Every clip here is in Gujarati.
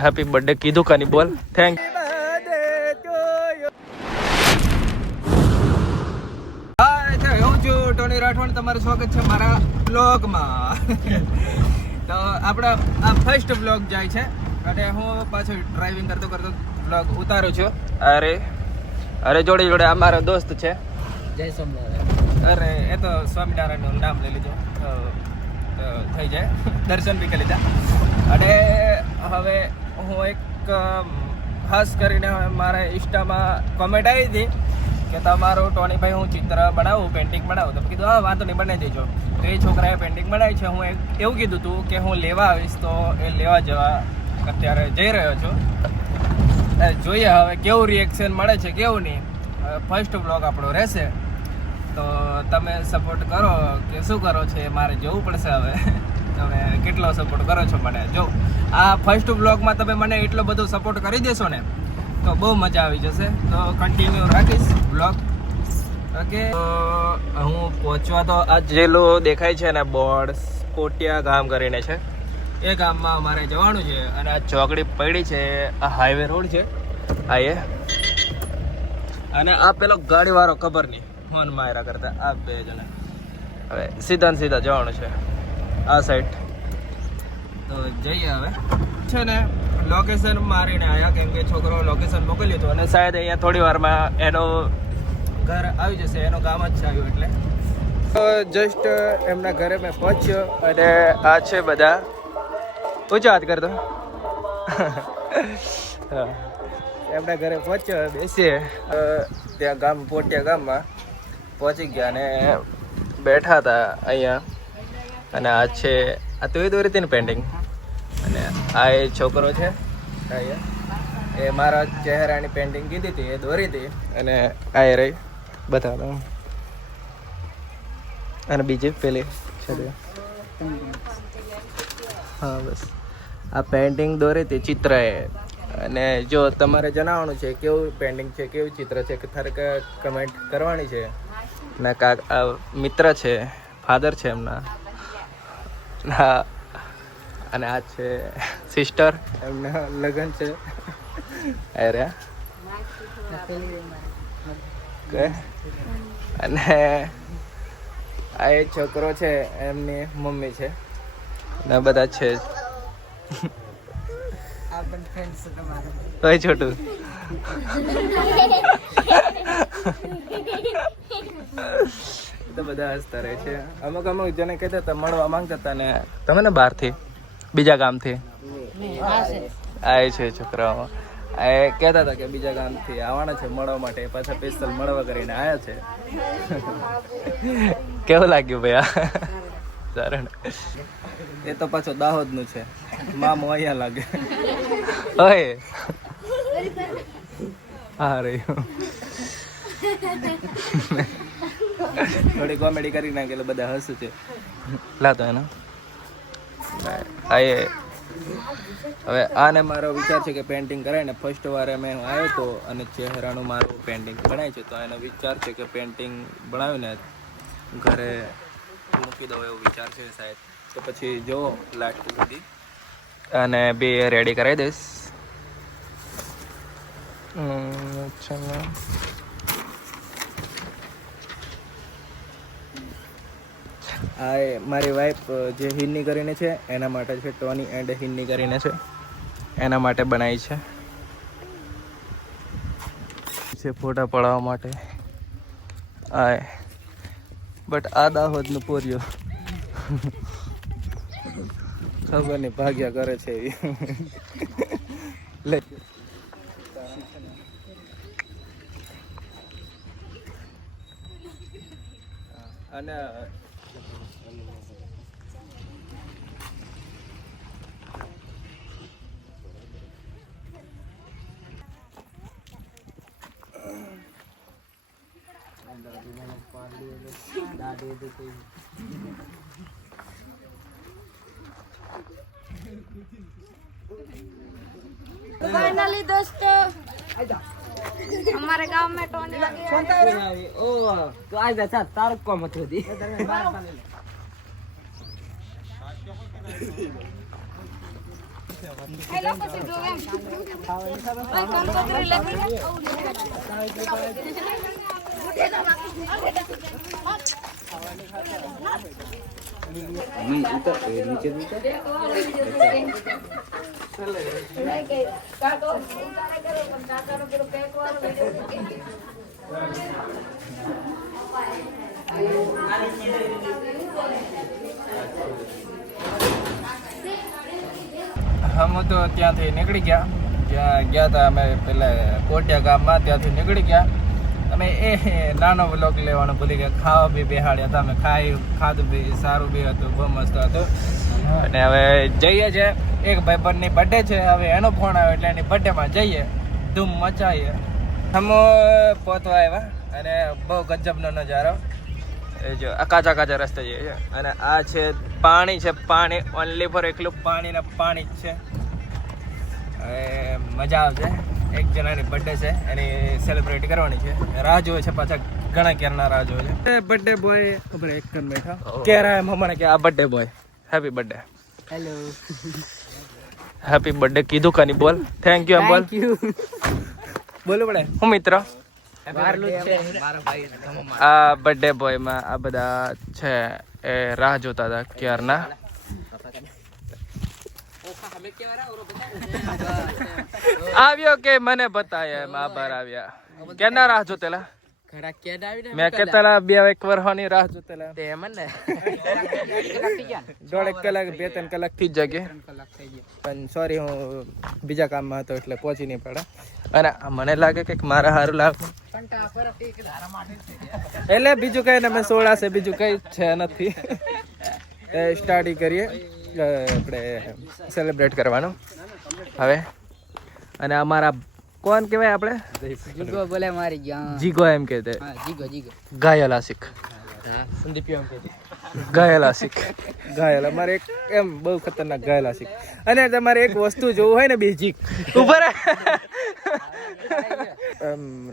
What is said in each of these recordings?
હેપી બર્થડે કીધું કાની બોલ થેન્ક ટોની રાઠોડ તમારું સ્વાગત છે મારા બ્લોગમાં. તો આપણા આ ફર્સ્ટ બ્લોગ જાય છે અને હું પાછો ડ્રાઇવિંગ કરતો બ્લોગ ઉતારું છું. અરે જોડે જોડે આ મારો દોસ્ત છે જય સોમનારાયણ. અરે એ તો સ્વામિનારાયણનું નામ લઈ લીધું તો થઈ જાય, દર્શન બી કરી લીધા. અને હવે હું એક ખાસ કરીને મારા ઇન્સ્ટામાં કોમેન્ટ આવી હતી કે તમારું ટોનીભાઈ હું ચિત્ર બનાવું, પેઇન્ટિંગ બનાવું. તો કીધું હા વાંધો નહીં બનાવી દેજો. તો એ છોકરાએ પેઇન્ટિંગ બનાવી છે. હું એવું કીધું હતું કે હું લેવા આવીશ, તો એ લેવા જવા અત્યારે જઈ રહ્યો છું. જોઈએ હવે કેવું રિએક્શન મળે છે કેવું નહીં. ફર્સ્ટ બ્લોગ આપણો રહેશે તો તમે સપોર્ટ કરો કે શું કરો છો એ મારે જોવું પડશે. હવે તમે કેટલો સપોર્ટ કરો છો મને. જો આ ફર્સ્ટ બ્લોગમાં તમે મને એટલો બધો સપોર્ટ કરી દેશો ને તો બહુ મજા આવી જશે. તો કન્ટિન્યુ રાખીશ બ્લોગ. ઓકે, હું પહોંચવા તો આ જેલો દેખાય છે ને બોર્ડ પોટિયા ગામ કરીને છે, એ ગામમાં અમારે જવાનું છે. અને આ ચોકડી પડી છે, આ હાઈવે રોડ છે આ એ. અને આ પેલો ગાડીવાળો ખબર નહીં મન માયરા કરતા આ બે જણા. હવે સીધા ને સીધા જવાનું છે આ સાઈડ. તો જઈએ હવે છે ને લોકેશન મારીને આવ્યા, કેમ કે છોકરો લોકેશન મોકલ્યું હતું અને શાયદ અહીંયા થોડી વારમાં એનો ઘર આવી જશે, એનો ગામ જ છે આવ્યું. એટલે જસ્ટ એમના ઘરે મેં પહોંચ્યો અને આ છે બધા ઊંચા હાથ કરતો. એમના ઘરે પહોંચ્યો, બેસીએ ત્યાં ગામ પોટિયા ગામમાં પહોંચી ગયા અને બેઠા હતા અહીંયા. અને આ છે આ તો એ દોરી હતી ને પેઇન્ટિંગ. અને આ એ છોકરો છે એ મારા ચહેરાની પેઇન્ટિંગ કીધી હતી, એ દોરી હતી. અને આ એ રહી બતાવો. અને બીજી પેલી છે હા બસ આ પેઇન્ટિંગ દોરી હતી ચિત્ર એ. અને જો તમારે જણાવવાનું છે કેવું પેઇન્ટિંગ છે, કેવું ચિત્ર છે, કે તારે કમેન્ટ કરવાની છે. ના આ મિત્ર છે, ફાધર છે એમના. હા, અને આ છે સિસ્ટર, એમના લગ્ન છે. અરે અને આ એક છોકરો છે એમની મમ્મી છે ને બધા છે. કઈ છોટું તો બધા હસતા રહે છે. અમુક જેને કહેતા હતા મળવા માંગતા હતા ને તમે ને બહારથી બીજા ગામથી આવે છે છોકરાઓ. એ કહેતા હતા કે બીજા ગામથી આવવાના છે મળવા માટે, પાછા સ્પેશિયલ મળવા કરીને આવ્યા છે. કેવું લાગ્યું ભાઈ? સારું. એ તો પાછો દાહોદનું છે, મામો અહીંયા લાગે. ઓય હા રહ્યું થોડી કોમેડી કરી નાખે એટલે બધા હસું છે. લાતો એનો હવે આને મારો વિચાર છે કે પેઇન્ટિંગ કરાય ને. ફર્સ્ટ વારે મેં આવ્યો હતો અને ચહેરાનું મારું પેઇન્ટિંગ બનાવ્યું છે, તો એનો વિચાર છે કે પેઇન્ટિંગ બનાવીને ઘરે મૂકી દઉં એવો વિચાર છે શાયદ. તો પછી જો લાસ્ટ સુધી અને બી રેડી કરાવી દઈશ. આ મારી વાઈફ જે હિન્ની કરીને છે એના માટે છે, ટોની એન્ડ હિન્ની કરીને છે એના માટે બનાવી છે ફોટા પડાવવા માટે. આ બટ આ દાહોદનું પોરિયો ખબર નહીં ભાગ્યા કરે છે એવી. લે અને फाइनली दोस्तों हमारे गांव में टोनी लगी। ओ तो आज ऐसा तारक को मत होती। એ લોકો સીધો એમ ઓય કંકોત્રી લખી हम તો ત્યાંથી નીકળી ગયા જ્યાં ગયા હતા અમે પેલા કોટિયા ગામમાં ત્યાંથી નીકળી ગયા અમે એ નાનો વ્લોગ લેવાનો ભૂલી ગયા ખાવા બી બેહાડ્યા હતા અમે ખાધું બી સારું બી હતું બહુ મસ્ત હતું અને હવે જઈએ છે એક ભાઈબંધની બર્થડે છે હવે એનો ફોન આવ્યો એટલે એની બર્થડેમાં જઈએ ધૂમ મચાવીએ હમ પહોંચવા આવ્યા અને બહુ ગજબનો નજારો એ જો આ કાચા કાચા રસ્તે જઈએ છે અને આ છે પાણી ઓનલી ફોર એકલું પાણી ને પાણી જ છે હવે મજા આવશે એક જણાની બર્થડે છે એની સેલિબ્રેટ કરવાની છે રાહ જોવે છે પાછા ઘણા ક્યારના રાહ જોવે છે બર્થડે બોય આપણે એક કન બેઠા કહે રહા હે મમ્માને કે આ birthday boy happy birthday hello happy birthday કીધું કાની બોલ થેન્ક યુ એમ બોલ બોલો પડે હું મિત્ર આ બર્થડે બોયમાં આ બધા છે એ રાહ જોતા હતા ક્યારના આવ્યો કે મને બતાયા એમ આભાર આવ્યા કેના રાહ જોતેલા મેં કેતેલા 2 વર્ષની રાહ જોતેલા દોઢ કલાક 2-3 કલાક થી જ જગે પણ સોરી હું બીજા કામમાં હતો એટલે પહોંચી નહીં પડે અને મને લાગે કે મારા સારું લાગે એટલે બીજું કઈ ને મેં સોળાશે બીજું કઈ છે નથી સ્ટાર્ટ કરીએ આપણે સેલિબ્રેટ કરવાનું હવે અને અમારા કોણ કહેવાય આપણે જીગો બોલે મારી ગયા જીગો એમ કહેતે જીગો જીગો ઘાયલ આશિક સંદીપ એમ કહેતી ઘાયલ આશિક ઘાયલ અમારે એક એમ બહુ ખતરનાક ઘાયલ આશિક અને તમારે એક વસ્તુ જોવું હોય ને બેઝિક ઉપર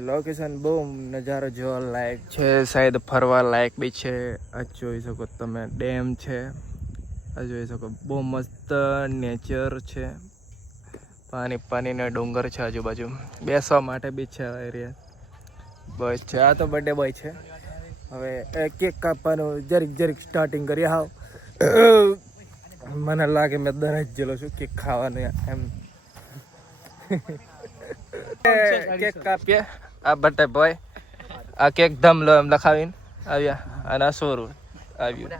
લોકેશન બહુ નજારો જોવા લાયક છે શાયદ ફરવા લાયક બી છે આ જોઈ શકો તમે ડેમ છે આ જોઈ શકો બહુ મસ્ત નેચર છે પાણીનો ડુંગર છે આજુબાજુ બેસવા માટે બી છે એરિયા બસ છે આ તો બર્થડે બોય છે હવે કેક કાપવાનું જરીક સ્ટાર્ટિંગ કરીએ હાવ મને લાગે મેં દરજ જેલો છું કેક ખાવાનું એમ કેક કાપીએ આ બર્થડે બોય આ કેક ધમલો એમ લખાવીને આવ્યા અને આ સોરું આવ્યું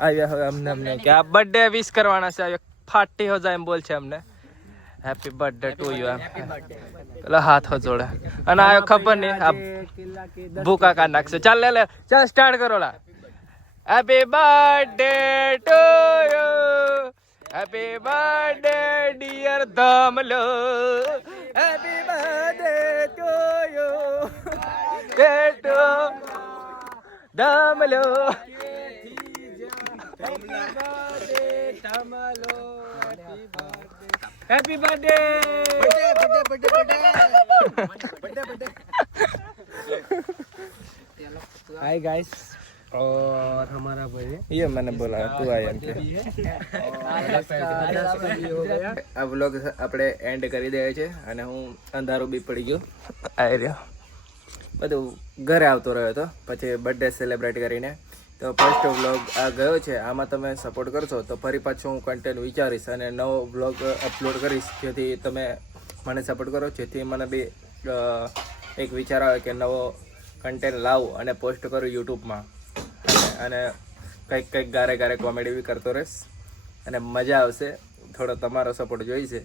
આવ્યા હવે અમને કે આ બર્થડે વિશ કરવાના છે ફાટી હો જાય એમ બોલ છે અમને હેપી બર્થડે ટુ યુ એમ પેલા હાથ હો જોડે અને આ ખબર નહીં આ ભૂકા કા નાખશે ચાલ લે ચાલ સ્ટાર્ટ કરો લા happy birthday to you happy birthday dear Dhamlo happy birthday to you to Dhamlo happy birthday hi guys और हमारा भाई ये मैंने बोला तू आया આ વ્લોગ આપણે એન્ડ કરી દઈએ છે અને હું અંધારું બી પડી ગયો આવી રહ્યો બધું ઘરે આવતો રહ્યો હતો પછી બર્થડે સેલિબ્રેટ કરીને તો ફર્સ્ટ વ્લોગ આ ગયો છે આમાં તમે સપોર્ટ કરશો તો ફરી પાછું હું કન્ટેન્ટ વિચારીશ અને નવો વ્લોગ અપલોડ કરીશ જેથી તમે મને સપોર્ટ કરો જેથી મને બી એક વિચાર આવે કે નવો કન્ટેન્ટ લાવું અને પોસ્ટ કરું યુટ્યુબમાં અને કંઈક ગારે કોમેડી બી કરતો રહીશ અને મજા આવશે થોડો તમારો સપોર્ટ જોઈશે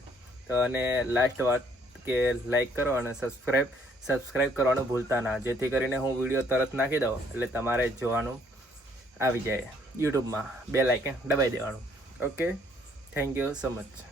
તો અને લાસ્ટ વાત કે લાઈક કરો અને સબસ્ક્રાઈબ કરવાનું ભૂલતા ના જેથી કરીને હું વિડીયો તરત નાખી દઉં એટલે તમારે જોવાનું આવી જાય યુટ્યુબમાં બેલ આઇકન દબાઈ દેવાનું okay thank you so much